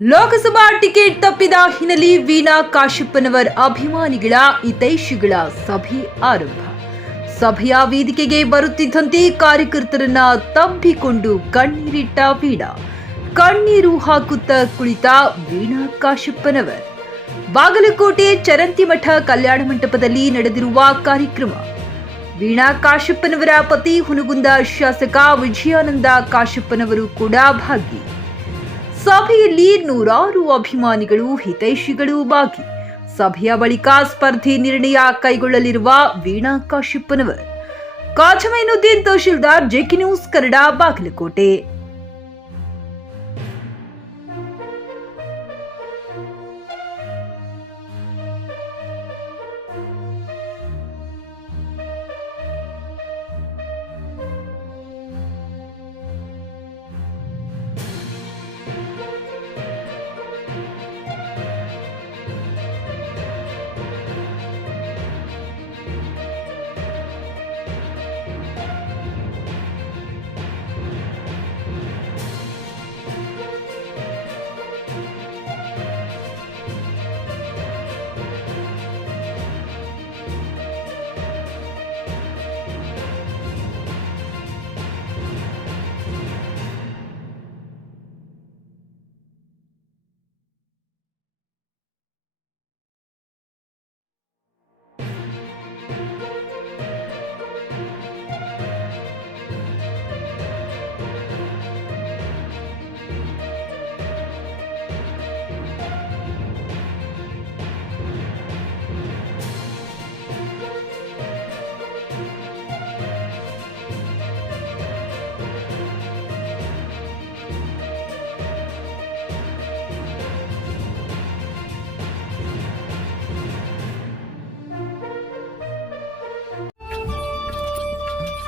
Lok Sabha ticket ತಪ್ಪಿದ ಹಿನ್ನೆಲೆ ವೀಣಾ ಕಾಶಪ್ಪನವರ್ ಅಭಿಮಾನಿಗಳ ಹಿತೈಷಿಗಳ ಸಭೆ ಆರಂಭ. ಸಭೆಯ ವೇದಿಕೆಗೆ ಬರುತ್ತಿದ್ದಂತೆ ಕಾರ್ಯಕರ್ತರನ್ನ ತಬ್ಬಿಕೊಂಡು ಕಣ್ಣೀರಿಟ್ಟ ವೀಣಾ. ಕಣ್ಣೀರು ಹಾಕುತ್ತಾ ಕುಳಿತ ವೀಣಾ ಕಾಶಪ್ಪನವರ್. ಬಾಗಲಕೋಟೆ ಚರಂತಿಮಠ ಕಲ್ಯಾಣ ಮಂಟಪದಲ್ಲಿ ನಡೆದಿರುವ ಕಾರ್ಯಕ್ರಮ. ವೀಣಾ ಕಾಶಪ್ಪನವರ ಪತಿ ಹುನಗುಂದ ಶಾಸಕ ವಿಜಯಾನಂದ ಕಾಶಪ್ಪನವರು ಕೂಡ ಭಾಗಿ. ಸಭೆಯಲ್ಲಿ ನೂರಾರು ಅಭಿಮಾನಿಗಳು, ಹಿತೈಷಿಗಳು ಭಾಗಿ. ಸಭೆಯ ಬಳಿಕ ಸ್ಪರ್ಧೆ ನಿರ್ಣಯ ಕೈಗೊಳ್ಳಲಿರುವ Veena Kashappanavar Kajamainuddin tahsildar, JK news Kannada, Bagalkote.